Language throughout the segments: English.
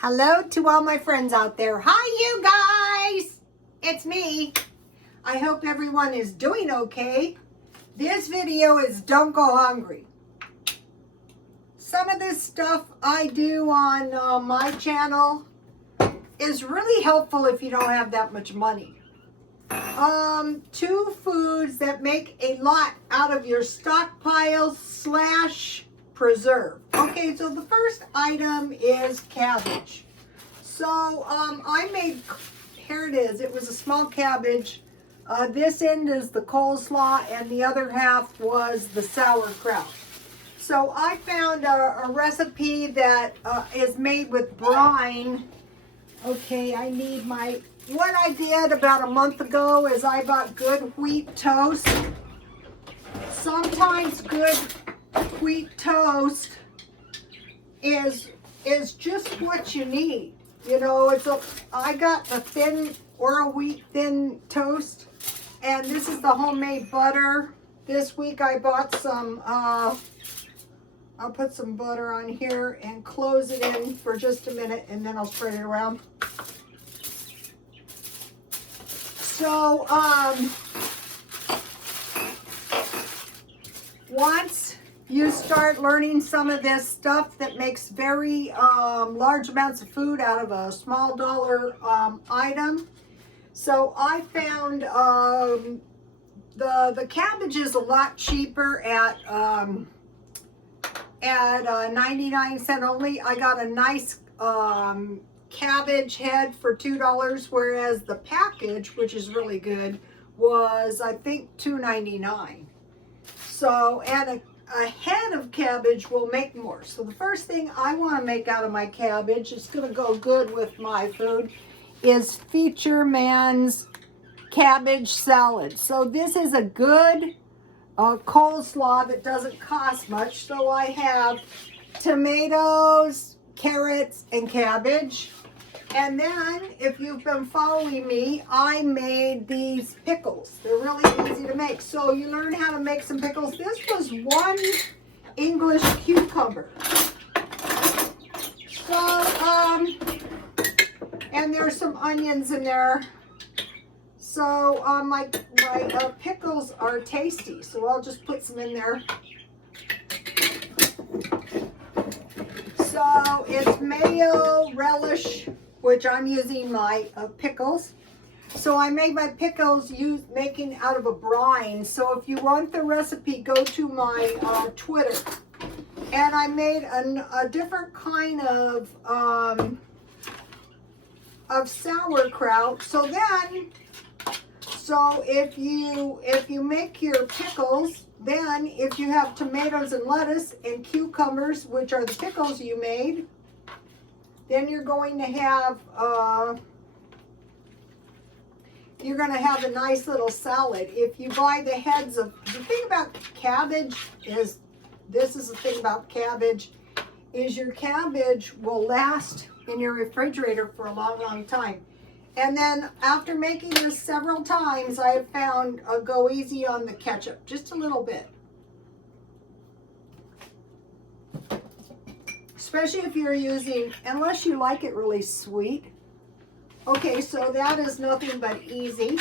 Hello to all my friends out there. Hi, you guys. It's me. I hope everyone is doing okay. This video is Don't Go Hungry. Some of this stuff I do on my channel is really helpful if you don't have that much money. 2 foods that make a lot out of your stockpile / preserve. Okay, so the first item is cabbage. So I made, here it is, it was a small cabbage. This end is the coleslaw and the other half was the sauerkraut. So I found a recipe that is made with brine. Okay, I need my, what I did about a month ago is I bought good wheat toast. Sometimes good wheat toast is just what you need. You know, I got the thin or a wheat thin toast, and this is the homemade butter. This week I bought some, I'll put some butter on here and close it in for just a minute, and then I'll spread it around. So, once you start learning some of this stuff that makes very large amounts of food out of a small dollar item. So I found the cabbage is a lot cheaper at 99 cents only. I got a nice cabbage head for $2, whereas the package, which is really good, was I think $2.99. So, and a head of cabbage will make more. So the first thing I want to make out of my cabbage, it's going to go good with my food, is Feature Man's Cabbage Salad. So this is a good coleslaw that doesn't cost much. So I have tomatoes, carrots, and cabbage. And then, if you've been following me, I made these pickles. They're really easy to make. So you learn how to make some pickles. This was 1 English cucumber. So, and there's some onions in there. So my pickles are tasty. So I'll just put some in there. So it's mayo, relish, which I'm using my pickles. So I made my pickles making out of a brine. So if you want the recipe, go to my Twitter. And I made a different kind of sauerkraut. So if you make your pickles, then if you have tomatoes and lettuce and cucumbers, which are the pickles you made, then you're going to have a nice little salad. If you buy the heads of, the thing about cabbage is, this is the thing about cabbage, is your cabbage will last in your refrigerator for a long, long time. And then after making this several times, I have found go easy on the ketchup, just a little bit. Especially if you're using, unless you like it really sweet. Okay, so that is nothing but easy.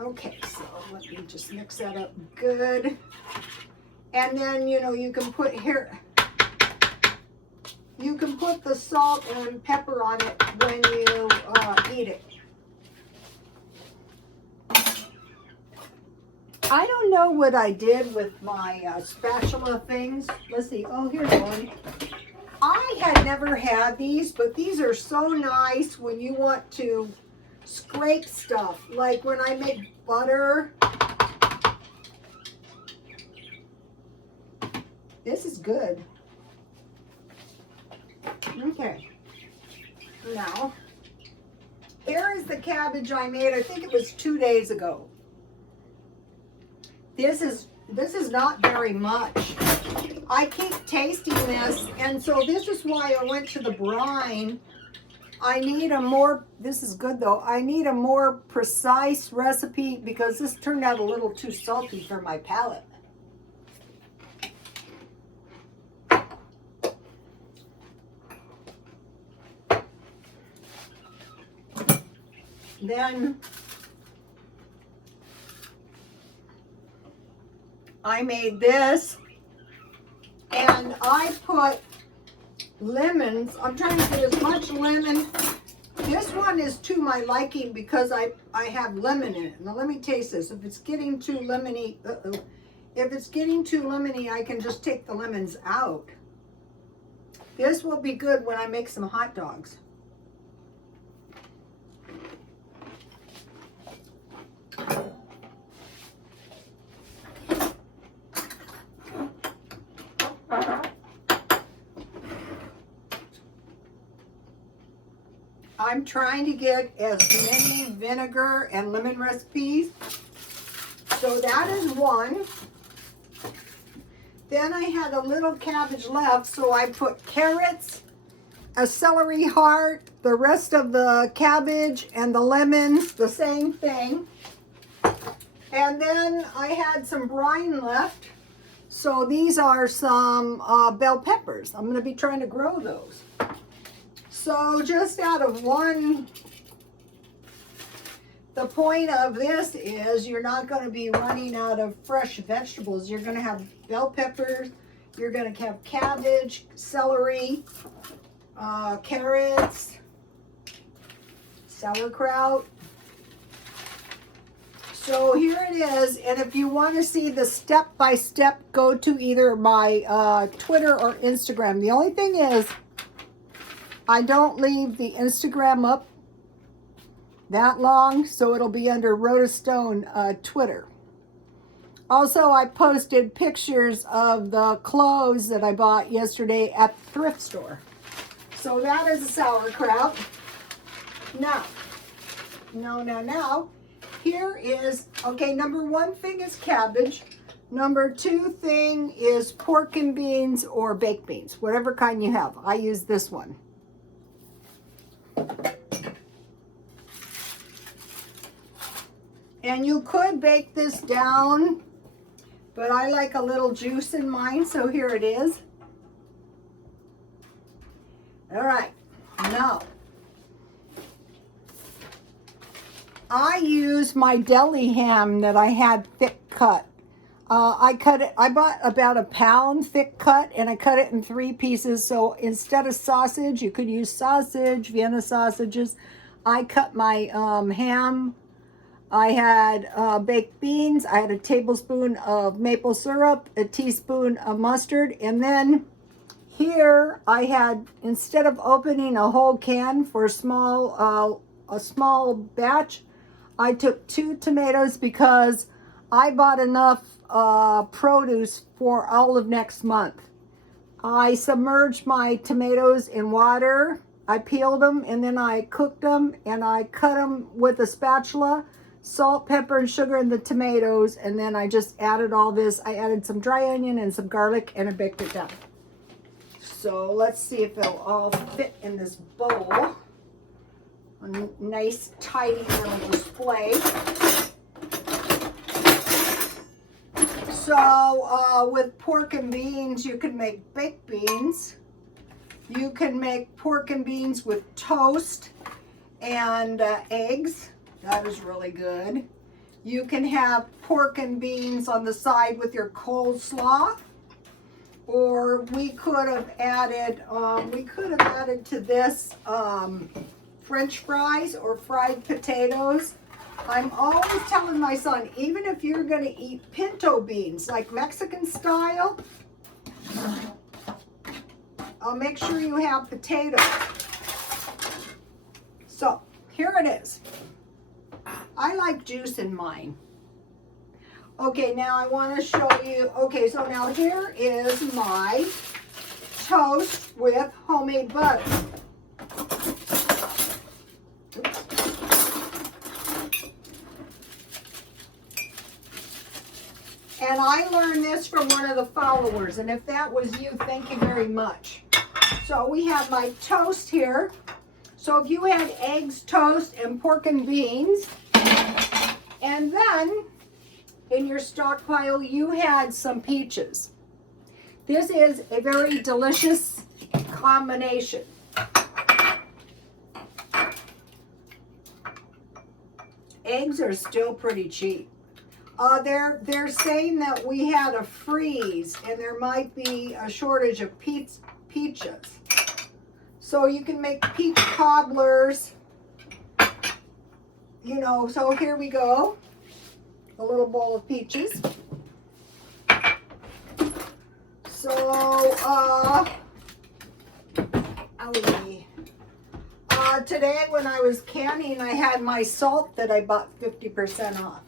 Okay, so let me just mix that up good. And then, you know, you can put here, you can put the salt and pepper on it when you eat it. I don't know what I did with my spatula things. Let's see. Oh, here's one. I had never had these, but these are so nice when you want to scrape stuff. Like when I make butter. This is good. Okay. Now, here is the cabbage I made. I think it was 2 days ago. This is not very much. I keep tasting this, and so this is why I went to the brine. I need a more, this is good though, I need a more precise recipe because this turned out a little too salty for my palate. Then I made this, and I put lemons. I'm trying to get as much lemon. This one is to my liking because I have lemon in it. Now let me taste this. If it's getting too lemony, if it's getting too lemony, I can just take the lemons out. This will be good when I make some hot dogs. I'm trying to get as many vinegar and lemon recipes. So that is one. Then I had a little cabbage left, so I put carrots, a celery heart, the rest of the cabbage, and the lemons, the same thing. And then I had some brine left. So these are some bell peppers. I'm going to be trying to grow those. So just out of one, the point of this is you're not going to be running out of fresh vegetables. You're going to have bell peppers, you're going to have cabbage, celery, carrots, sauerkraut. So here it is, and if you want to see the step-by-step, go to either my Twitter or Instagram. The only thing is, I don't leave the Instagram up that long, so it'll be under Rhoda Stone Twitter. Also, I posted pictures of the clothes that I bought yesterday at the thrift store. So that is a sauerkraut. Now, here is, okay, number one thing is cabbage. Number two thing is pork and beans or baked beans, whatever kind you have. I use this one. And you could bake this down, but I like a little juice in mine, so here it is. All right, now I use my deli ham that I had thick cut. I bought about a pound thick cut, and I cut it in 3 pieces. So instead of sausage, you could use sausage, Vienna sausages. I cut my ham. I had baked beans. I had a tablespoon of maple syrup, a teaspoon of mustard, and then here I had, instead of opening a whole can for a small batch, I took 2 tomatoes because I bought enough produce for all of next month. I submerged my tomatoes in water. I peeled them, and then I cooked them, and I cut them with a spatula, salt, pepper, and sugar in the tomatoes, and then I just added all this. I added some dry onion and some garlic, and I baked it down. So let's see if it'll all fit in this bowl. A nice, tidy little display. So with pork and beans, you can make baked beans. You can make pork and beans with toast and eggs. That is really good. You can have pork and beans on the side with your coleslaw. Or we could have added to this French fries or fried potatoes. I'm always telling my son, even if you're going to eat pinto beans, like Mexican style, I'll make sure you have potatoes. So, here it is. I like juice in mine. Okay, now I want to show you, okay, so now here is my toast with homemade butter. Oops. And I learned this from one of the followers, and if that was you, thank you very much. So we have my toast here. So if you had eggs, toast, and pork and beans, and then in your stockpile you had some peaches. This is a very delicious combination. Eggs are still pretty cheap. They're saying that we had a freeze and there might be a shortage of peaches. So you can make peach cobblers, you know. So here we go. A little bowl of peaches. So, today when I was canning, I had my salt that I bought 50% off.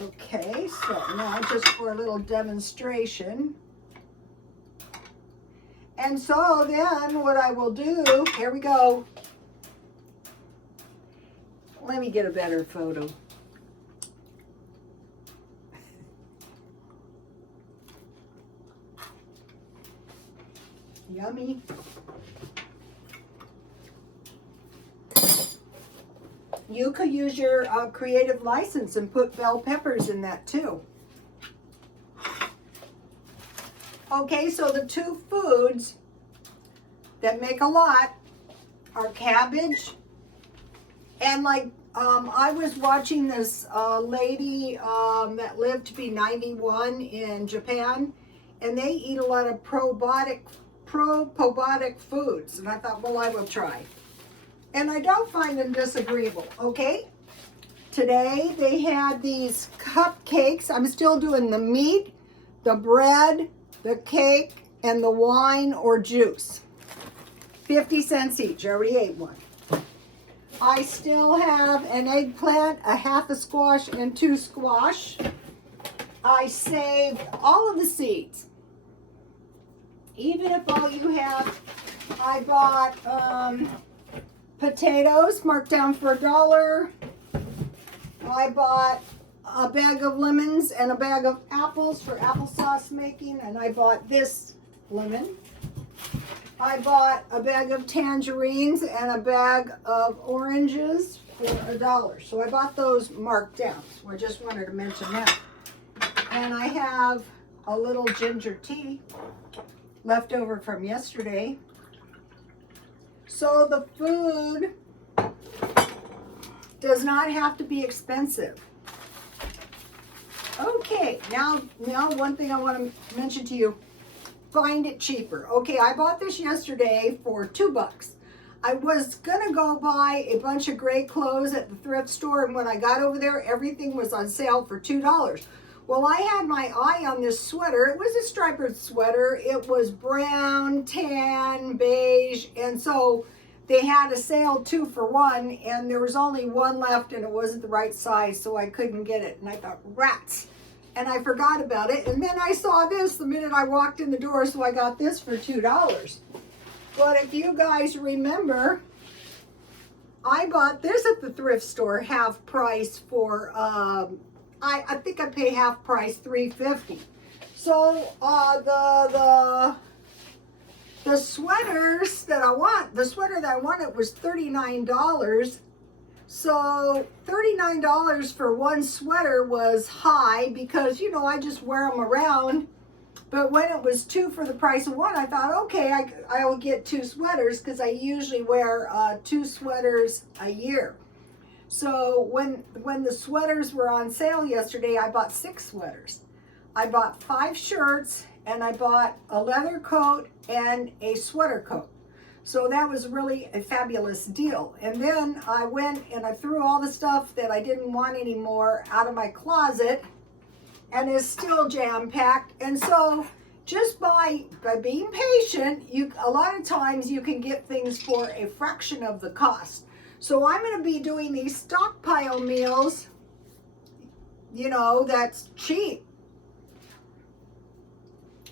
Okay, so now just for a little demonstration. And so then what I will do, here we go. Let me get a better photo. Yummy. You could use your creative license and put bell peppers in that too. Okay, so the two foods that make a lot are cabbage and I was watching this lady that lived to be 91 in Japan, and they eat a lot of probiotic foods, and I thought, well, I will try. And I don't find them disagreeable, okay? Today they had these cupcakes. I'm still doing the meat, the bread, the cake, and the wine or juice. 50 cents each. I already ate one. I still have an eggplant, a half a squash, and 2 squash. I saved all of the seeds. Even if all you have, I bought potatoes marked down for $1. I bought a bag of lemons and a bag of apples for applesauce making, and I bought this lemon. I bought a bag of tangerines and a bag of oranges for $1. So I bought those marked down. So I just wanted to mention that. And I have a little ginger tea left over from yesterday. So the food does not have to be expensive. Okay, now one thing I want to mention to you, find it cheaper. Okay, I bought this yesterday for $2. I was gonna go buy a bunch of gray clothes at the thrift store, and when I got over there, everything was on sale for $2. Well, I had my eye on this sweater. It was a striped sweater. It was brown, tan, beige, and so they had a sale 2 for 1, and there was only one left, and it wasn't the right size, so I couldn't get it. And I thought, rats. And I forgot about it. And then I saw this the minute I walked in the door, so I got this for $2. But if you guys remember, I bought this at the thrift store half price for I think I paid half price, $3.50. So the sweaters that I want, the sweater that I wanted was $39. So $39 for one sweater was high because, you know, I just wear them around. But when it was 2 for the price of 1, I thought, okay, I will get 2 sweaters because I usually wear 2 sweaters a year. So when the sweaters were on sale yesterday, I bought 6 sweaters. I bought 5 shirts, and I bought a leather coat and a sweater coat. So that was really a fabulous deal. And then I went and I threw all the stuff that I didn't want anymore out of my closet, and it's still jam-packed. And so just by being patient, a lot of times you can get things for a fraction of the cost. So I'm going to be doing these stockpile meals, you know, that's cheap.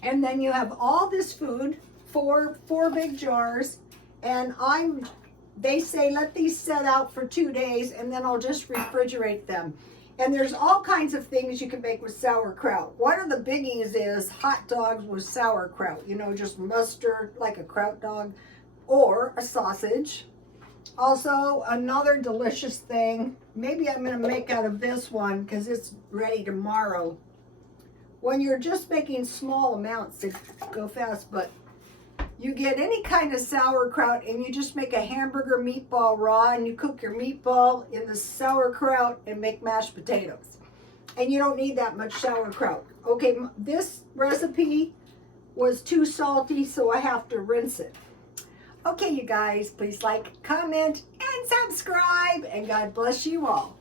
And then you have all this food, four big jars, and they say let these set out for 2 days, and then I'll just refrigerate them. And there's all kinds of things you can make with sauerkraut. One of the biggies is hot dogs with sauerkraut, you know, just mustard like a kraut dog, or a sausage. Also, another delicious thing, maybe I'm going to make out of this one because it's ready tomorrow. When you're just making small amounts, they go fast, but You get any kind of sauerkraut and you just make a hamburger meatball raw, and you cook your meatball in the sauerkraut and make mashed potatoes. And you don't need that much sauerkraut. Okay, this recipe was too salty, so I have to rinse it. Okay, you guys, please like, comment, and subscribe, and God bless you all.